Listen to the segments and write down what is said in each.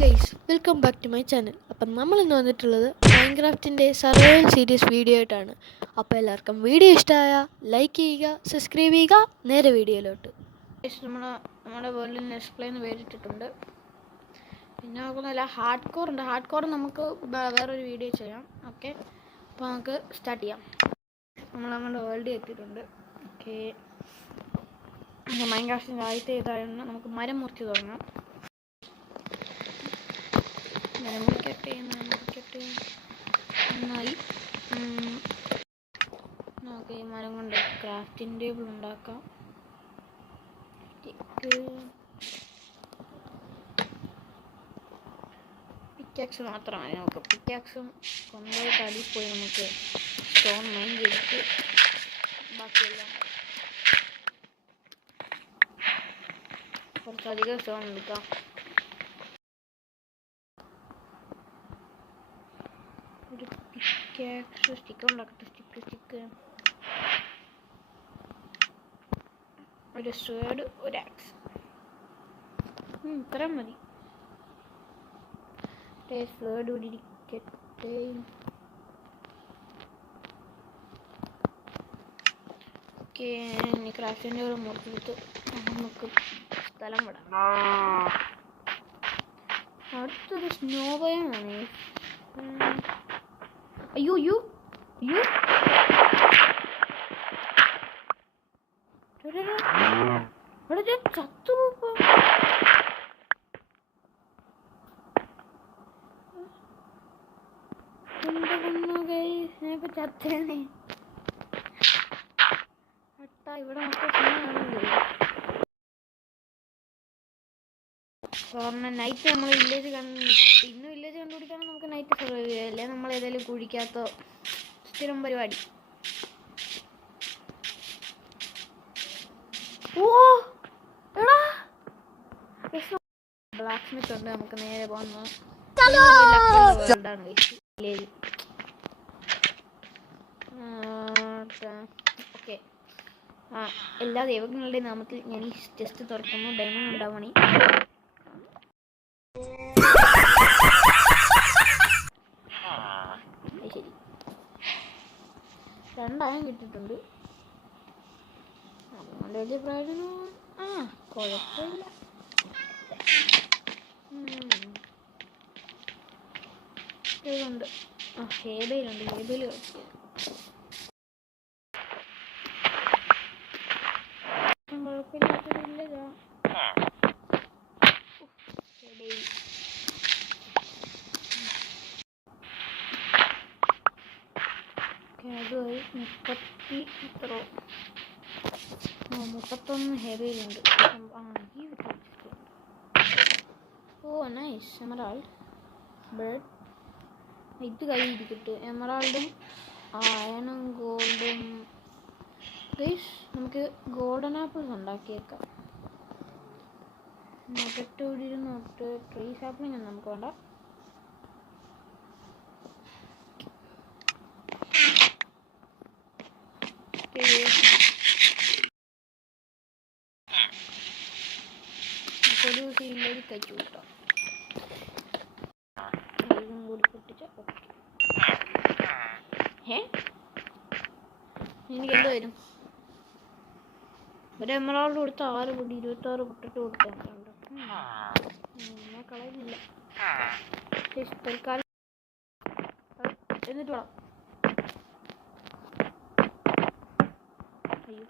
Guys, welcome back to my channel. അപ്പം നമ്മൾ ഇന്ന് വന്നിട്ടുള്ളത് മൈൻക്രാഫ്റ്റിൻ്റെ സർവൈവൽ സീരീസ് വീഡിയോ ആയിട്ടാണ്. അപ്പോൾ എല്ലാവർക്കും വീഡിയോ ഇഷ്ടമായാൽ ലൈക്ക് ചെയ്യുക, സബ്സ്ക്രൈബ് ചെയ്യുക. നേരെ വീഡിയോയിലോട്ട്. നമ്മുടെ വേൾഡിൽ എക്സ്പ്ലെയിൻ വേണ്ടിയിട്ടുണ്ട്. പിന്നെ നോക്കുന്നില്ല, ഹാർഡ് കോർ ഉണ്ട്. ഹാർഡ് കോർ നമുക്ക് വേറൊരു വീഡിയോ ചെയ്യാം. ഓക്കെ, അപ്പോൾ നമുക്ക് സ്റ്റാർട്ട് ചെയ്യാം. നമ്മുടെ വേൾഡ് എത്തിയിട്ടുണ്ട്. ഓക്കെ, മൈൻക്രാഫ്റ്റിൻ്റെ ആദ്യത്തെ ഇതായിരുന്നു. നമുക്ക് മരം മുറിച്ച് തുടങ്ങാം. മുറിക്കട്ടെ നന്നായി. നമുക്ക് ഈ മരം കൊണ്ട് ക്രാഫ്റ്റിംഗ് ടേബിൾ ഉണ്ടാക്കാം. പിക്കാക്സ് മാത്രമാണ്. നമുക്ക് പിക്കാക്സും കൊണ്ടുപോയിട്ട് അടിയിൽ പോയി നമുക്ക് സ്റ്റോൺ മൈൻ ചെയ്തിട്ട് ബാക്കിയെല്ലാം കുറച്ചധികം സ്റ്റോൺ എടുക്കാം. ഒരു പിക്കാക്സ് സ്റ്റിക്ക് ഉണ്ടാക്കട്ടെ. സ്റ്റിക്ക് ഒരു സ്വേഡ്, ഒരു ആക്സ്. ഇത്രയും മതി. സ്വേഡ് കൂടി ഇരിക്കട്ടെ. ഓക്കെ, ഇനി ക്രാഫ്റ്റിൻ്റെ ഒരു മുറിച്ചെടുത്ത് നമുക്ക് സ്ഥലം വിടാം. അടുത്തൊരു സ്നോബയാണ്. അയ്യോ ഇവിടെ ചത്തു. ചത്തേനെ ഇവിടെ നൈറ്റ് നമ്മൾ വില്ലേജ് ഇന്ന് വില്ലേജ് കണ്ടുപിടിക്കാനും നമുക്ക് നൈറ്റ് സർവൈവ് ചെയ്യാം. അല്ലേ നമ്മൾ ഏതെങ്കിലും കുഴിക്കാത്ത സ്ഥിരം പരിപാടി. ഓ എടാ, ബ്ലാക്ക് സ്മിത്ത് ഉണ്ട്. നമുക്ക് നേരെ പോകുന്ന വില്ലേജ്. ഓക്കെ, എല്ലാ ദൈവങ്ങളുടെയും നാമത്തിൽ ഞാൻ ഈ ടെസ്റ്റ് തുറക്കുന്നു. ഡയമണ്ട് ഉണ്ടാവണി. ശരി, 2 കിട്ടിയിട്ടുണ്ട്. അതുകൊണ്ട് വലിയ പ്രയോജനം കുഴപ്പമില്ല. ഇതുണ്ട്. ഹേബയിലുണ്ട്. ഹേബയിൽ കളിക്കുക. കുഴപ്പമില്ലാത്തതില്ല. അതുമായി 31 ഹെവിയിലുണ്ട്. ഓ നൈസ്. എമറാൾഡ് ബേർഡ് ഇത് കയ്യിരിക്കട്ടെ. എമറാൾഡും അയണും ഗോൾഡും. ഗൈസ്, നമുക്ക് ഗോൾഡൻ ആപ്പിൾസ് ഉണ്ടാക്കിയേക്കാം. നഗറ്റ് ഇവിടെ ഇരുന്നോട്ട്. ട്രീ സാപ്ലിംഗ് ഒന്നും നമുക്ക് വേണ്ട. ഒരു സീനിലേക്ക് കഴിച്ചു കൂട്ടാം. ഇതും കൂടി പൊട്ടിച്ച എനിക്ക് എന്ത് വരും? ഒരു എമറാൾഡ് കൊടുത്ത 6 പൊടി 26 പൊട്ടിട്ട് കൊടുക്കാറുണ്ട്. ഞാൻ കളയുന്നില്ല. തൽക്കാലം എന്നിട്ട് വേണം. അയ്യോ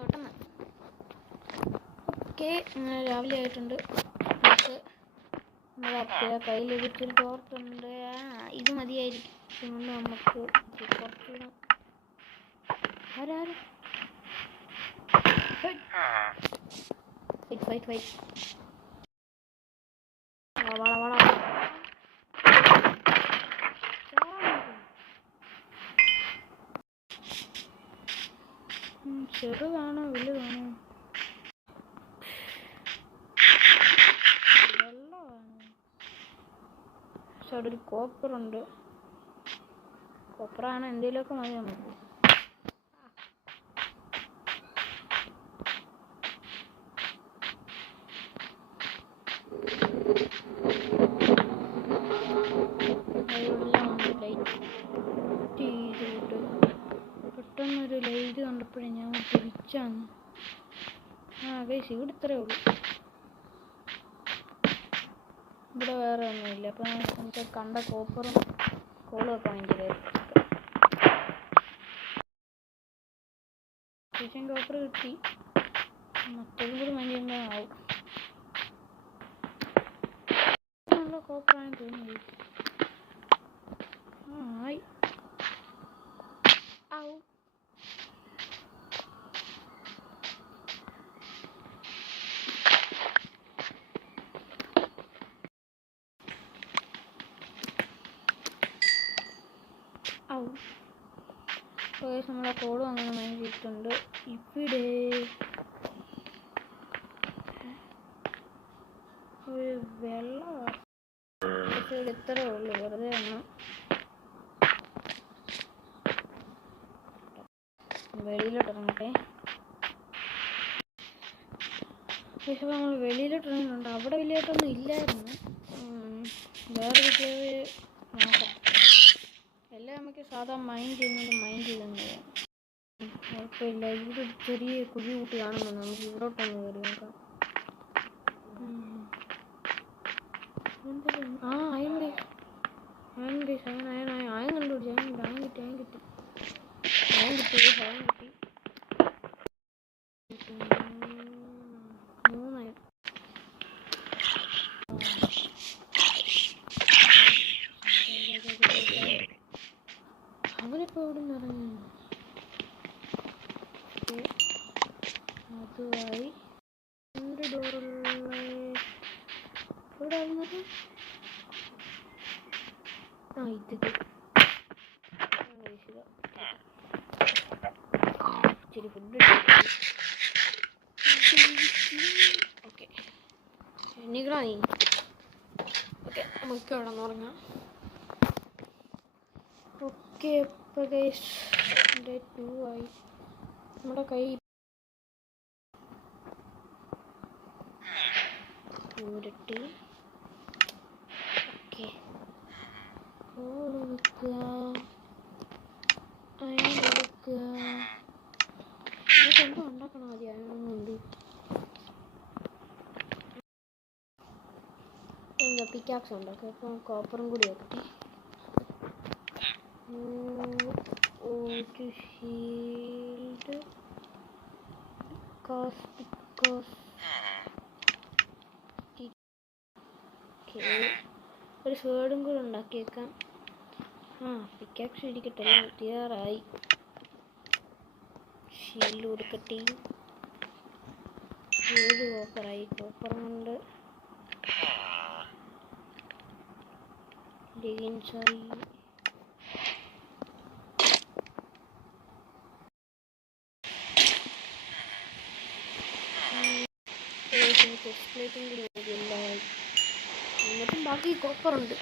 പെട്ടെന്ന്. ഓക്കെ, രാവിലെ ആയിട്ടുണ്ട്. നമുക്ക് നമ്മുടെ കയ്യിലൊരു ടോർച്ചുണ്ട്. ഇത് മതിയായിരിക്കും. അതുകൊണ്ട് നമുക്ക് കുറച്ചുകൂടെ ഫൈറ്റ് ചെറുതാണോ വലുതാണോ? വെള്ളമാണ്. പക്ഷെ അവിടെ ഒരു കോപ്പറുണ്ട്. കോപ്പറാണ് എന്തെങ്കിലുമൊക്കെ മതി നമുക്ക്. ഗ്ലിച്ചാണ്. ഗൈസ് ഇവിടെ ഇത്രയേ ഉള്ളൂ, ഇവിടെ വേറെ ഒന്നുമില്ല. അപ്പം നമുക്ക് കണ്ട കോപ്പറും കോളും ഒക്കെ വാങ്ങിക്കലായിരുന്നു. കോപ്പർ കിട്ടി, മറ്റേതും കൂടി വാങ്ങിക്കുമ്പോഴാവും. നല്ല കോപ്പറാണെന്ന് തോന്നുന്നു. ആയി ആവും. നമ്മളെ കോളും അങ്ങനെ വാങ്ങിയിട്ടുണ്ട്. ഇവിടെ ഒരു വെള്ളം ഇത്രേ ഉള്ളൂ, വെറുതെ ഒന്ന് വെളിയിലോട്ട് ഇറങ്ങട്ടെ. പക്ഷെ നമ്മൾ വെളിയിലോട്ട് ഇറങ്ങുന്നുണ്ട്, അവിടെ വലിയായിട്ടൊന്നും ഇല്ലായിരുന്നു. വേറെ കിട്ടിയത് നോക്കാം. എല്ലാം നമുക്ക് സാധാ മൈൻഡ് ചെയ്യുന്നത് മൈൻഡ് ചെയ്തെന്ന് കുഴപ്പമില്ല. ഇവിടെ ഒരു ചെറിയ കുഴി കൂട്ടി കാണുന്നു, നമുക്ക് ഇവിടോട്ടൊന്ന് കയറി നോക്കാം. ആയം കണ്ടുപിടിച്ചു. ആയം കിട്ടി. അവരിപ്പോ ഇവിടെ നിന്ന് ഇറങ്ങി. അതുമായി ഡോറുള്ള ഇവിടെ ആവുന്നത് ഇത് ഇച്ചിരി ഫുഡ്. ഓക്കെ എണ്ണിക്കളാ നീ. ഓക്കെ നമുക്ക് അവിടെ നിന്ന് ഉറങ്ങാം. ഓക്കെ ഇപ്പോൾ ഗൈസ് ഡേ 2 ആയി. നമ്മുടെ കൈ ഊരട്ടി. ഓക്കെ കൊടുക്കുക, അയൺ കൊടുക്കുക. എന്തോ ഉണ്ടാക്കണം മതി. അയണൊന്നുണ്ട്. എന്താ പിക്കാക്സ് ഉണ്ടാക്കുക. അപ്പോൾ കോപ്പറും കൂടി വെക്കട്ടെ. ഒരു ഷീൽഡ് ഒരു സ്വേർഡും കൂടെ ഉണ്ടാക്കിയേക്കാം. പിക്കാക്സ് ഇരിക്കട്ടെ, തയ്യാറായി. ഷീൽഡ് കൊടുക്കട്ടെ. 7 കോപ്പറായി. കോപ്പറും കൊണ്ട് ലെഗിൻസായി. പ്ലേറ്റും കൂടി മതിയല്ലായി. എന്നിട്ടും ബാക്കി കോപ്പറുണ്ട്.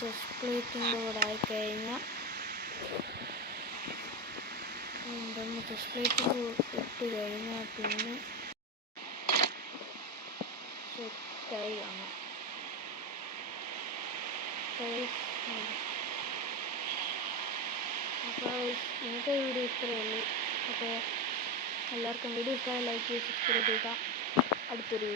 ചെസ്റ്റ് പ്ലേറ്റിൻ്റെ കൂടെ ആയിക്കഴിഞ്ഞാൽ ചെസ്റ്റ് പ്ലേറ്റിൻ്റെ ഇട്ട് കഴിഞ്ഞാൽ പിന്നെ സെറ്റായി കാണാം. അപ്പോൾ ഇന്നത്തെ വീഡിയോ ഇത്രയേ ഉള്ളൂ. അപ്പോൾ എല്ലാവർക്കും വീഡിയോ ഇഷ്ടമായി ലൈക്ക് ചെയ്ത് സബ്സ്ക്രൈബ് ചെയ്യുക. അടുത്തൊരു